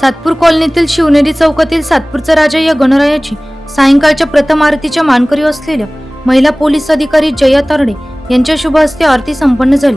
सातपूर कॉलनीतील शिवनेरी चौकातील सातपूरचा राजा या गणरायाची सायंकाळच्या प्रथम आरतीच्या मानकरी असलेल्या महिला पोलीस अधिकारी जया तारडे यांच्या शुभ हस्ते आरती संपन्न झाली.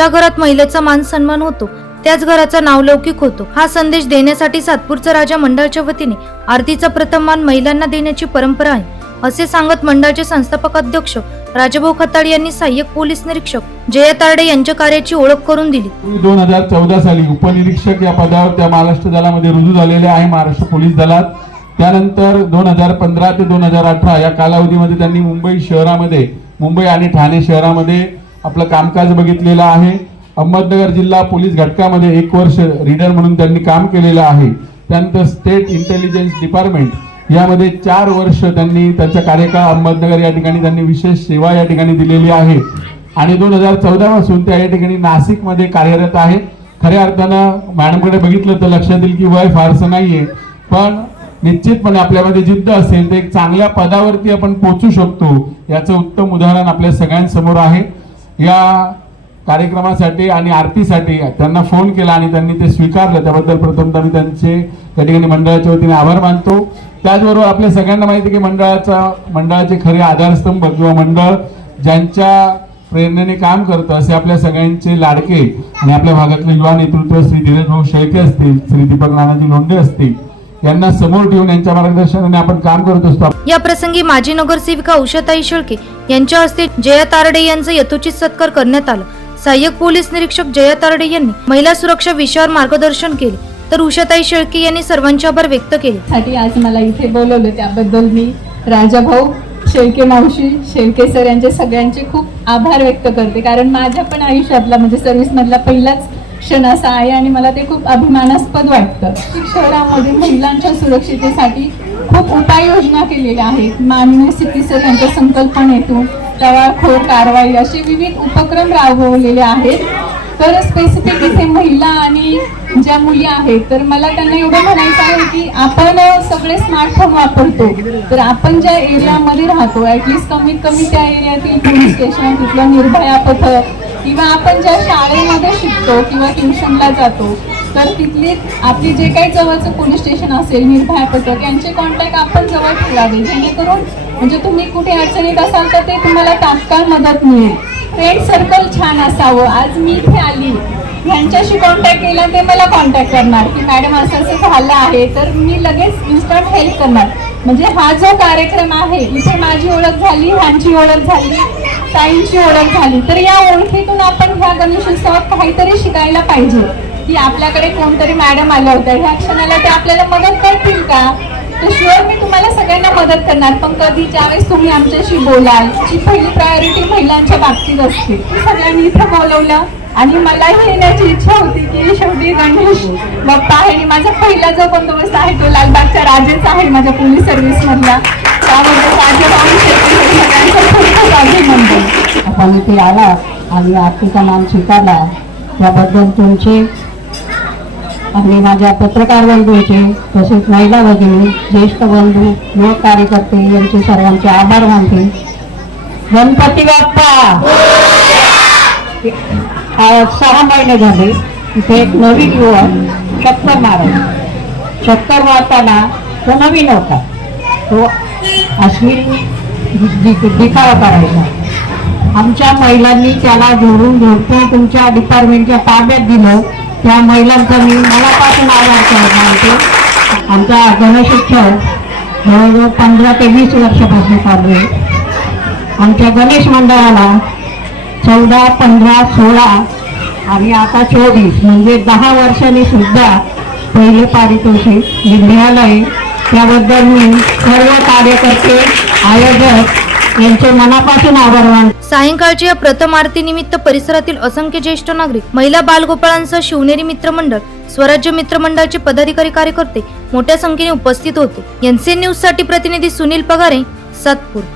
ज्या घरात महिलेचा मान सन्मान होतो त्याच घराचा नावलौकिक होतो. हा संदेश देण्यासाठी सातपूरचा राजा मंडळाच्या वतीने आरतीचा प्रथम मान महिलांना देण्याची परंपरा आहे. असे सांगत मंडळाचे संस्थापक अध्यक्ष राजभाऊ खताळ यांनी सहाय्यक पोलीस निरीक्षक जया तारडे यांच्या कार्याची ओळख करून दिली. दोन हजार चौदा साली उपनिरीक्षक या पदावर त्या महाराष्ट्र दलामध्ये रुजू झालेले आहे महाराष्ट्र पोलीस दलात. त्यानंतर दोन हजार पंधरा ते दोन हजार अठरा या कालावधीमध्ये त्यांनी मुंबई शहरामध्ये मुंबई आणि ठाणे शहरामध्ये आपलं कामकाज बघितलेलं आहे. अहमदनगर जिल्हा पोलीस घटकामध्ये एक वर्ष रीडर म्हणून त्यांनी काम केलेलं आहे. त्यानंतर स्टेट इंटेलिजन्स डिपार्टमेंट यामध्ये चार वर्ष त्यांनी त्यांचा कार्यकाळ अहमदनगर या ठिकाणी त्यांनी विशेष सेवा या ठिकाणी दिलेली आहे. आणि दोन हजार चौदापासून त्या या ठिकाणी नाशिकमध्ये कार्यरत आहे. खऱ्या अर्थानं मॅडमकडे बघितलं तर लक्षात येईल की वय फारसं नाही आहे पण निश्चितपणे आपल्यामध्ये जिद्द असेल तर एक चांगल्या पदावरती आपण पोचू शकतो. याचं उत्तम उदाहरण आपल्या सगळ्यांसमोर आहे. या कार्यक्रमासाठी आणि आरतीसाठी त्यांना फोन केला आणि त्यांनी ते स्वीकारलं. त्याबद्दल प्रथमतः मी त्यांचे त्या ठिकाणी मंडळाच्या वतीने आभार मानतो. त्याचबरोबर आपल्या सगळ्यांना माहिती की मंडळाचा मंडळाचे खरे आधारस्तंभ किंवा मंडळ ज्यांच्या प्रेरणेने काम करतं असे आपल्या सगळ्यांचे लाडके आणि आपल्या भागातले युवा नेतृत्व श्री धीरज भाऊ शेळके असतील श्री दीपक नानाजी लोंढे असतील यांना समोर ठेवून यांच्या मार्गदर्शनाने आपण काम करत असतो. या प्रसंगी माजी नगरसेविका उषाताई शेळके यांच्या हस्ते जया तारडे यांचा यथोचित सत्कार करण्यात आला. सहाय्यक पोलीस निरीक्षक जया तारडे यांनी महिला सुरक्षा विषयावर मार्गदर्शन केले. तर उषाताई शेळके यांनी सर्वांचे आभार व्यक्त केले. साठी आज मला इथे बोलवलं त्याबद्दल मी राजाभाऊ शेळके मावशी शेळके सर यांचे सगळ्यांचे खूप आभार व्यक्त करते. कारण माझ्या पण आयुष्यातला म्हणजे सर्व्हिसमधला पहिलाच क्षण असा आहे आणि मला ते खूप अभिमानास्पद वाटतं. शहरामध्ये महिलांच्या सुरक्षितेसाठी खूप उपाययोजना केलेल्या आहेत. माननीय सिटी सर यांच्या संकल्पनेतून टवाळखोर कारवाई असे विविध उपक्रम राबवलेले आहेत. तर स्पेसिफिक इथे महिला आणि ज्या मुली आहेत तर मला त्यांना एवढं म्हणायचं आहे की आपण सगळे स्मार्टफोन वापरतो. तर आपण ज्या एरियामध्ये राहतो ॲटलिस्ट कमीत कमी त्या एरियातील पोलीस स्टेशन तिथलं निर्भया पथक किंवा आपण ज्या शाळेमध्ये शिकतो किंवा ट्युशनला जातो तर तिथली आपली जे काही जवळचं पोलीस स्टेशन असेल निर्भया पथक यांचे कॉन्टॅक्ट आपण जवळ ठेवावे. जेणेकरून म्हणजे तुम्ही कुठे अडचणीत असाल तर ते तुम्हाला तात्काळ मदत मिळेल. फ्रेंड सर्कल छान असावं. आज मी इथे आली. ह्यांच्याशी कॉन्टॅक्ट केला ते मला कॉन्टॅक्ट करणार की मॅडम असं असं झालं आहे. तर मी लगेच इन्स्टंट हेल्प करणार. म्हणजे हा जो कार्यक्रम आहे इथे माझी ओळख झाली ह्यांची ओळख झाली ताईंची ओळख झाली. तर या ओळखीतून आपण ह्या गणेशोत्सवात काहीतरी शिकायला पाहिजे. की आपल्याकडे कोणतरी मॅडम आल्या होत्या. ह्या क्षणाला ते आपल्याला मदत करतील का? तर शुअर मी तुम्हाला सगळ्यांना मदत करणार. पण कधी ज्यावेळेस तुम्ही आमच्याशी बोलाल जी पहिली प्रायोरिटी महिलांच्या बाबतीत असते ती सगळ्यांनी इथं बोलवलं. आणि मलाही येण्याची इच्छा होती की शेवटी गणेश बाप्पा आहे आणि माझा पहिला जो बंदोबस्त आहे तो लालबागच्या राजेचा आहे माझ्या पोलीस सर्व्हिस मधला. त्याबद्दल राजेभाऊ आला आणि आरतीचा मान स्वीकारला. त्याबद्दल तुमचे आणि माझ्या पत्रकार बंधूंचे तसेच महिला भगिनी ज्येष्ठ बंधू युवक कार्यकर्ते यांचे सर्वांचे आभार मानते. गणपती बाप्पा! सहा महिने झाले इथे एक नवीन युवक चक्कर मारत. चक्कर मारताना तो नवीन होता. तो अश्विन दिखावा करायचा. आमच्या महिलांनी त्याला जोडून झोडपून तुमच्या डिपार्टमेंटच्या ताब्यात दिलं. त्या महिलांचा मी मनापासून आभार करत मानते आमचा गणेशोत्सव जवळजवळ पंधरा ते वीस वर्षापासून चालू आहे. आमच्या गणेश मंडळाला चौदा पंधरा सोळा आणि आता चोवीस म्हणजे दहा वर्षांनी सुद्धा पहिले पारितोषिक हे मिळालं आहे त्याबद्दल मी सर्व कार्यकर्ते आयोजक यांचे मनापासून आभार मानते. सायंकाळच्या या प्रथम आरती निमित्त परिसरातील असंख्य ज्येष्ठ नागरिक महिला बालगोपाळांसह शिवनेरी मित्रमंडळ स्वराज्य मित्रमंडळाचे पदाधिकारी कार्यकर्ते मोठ्या संख्येने उपस्थित होते. एनसीएन न्यूजसाठी प्रतिनिधी सुनील पगारे सातपूर.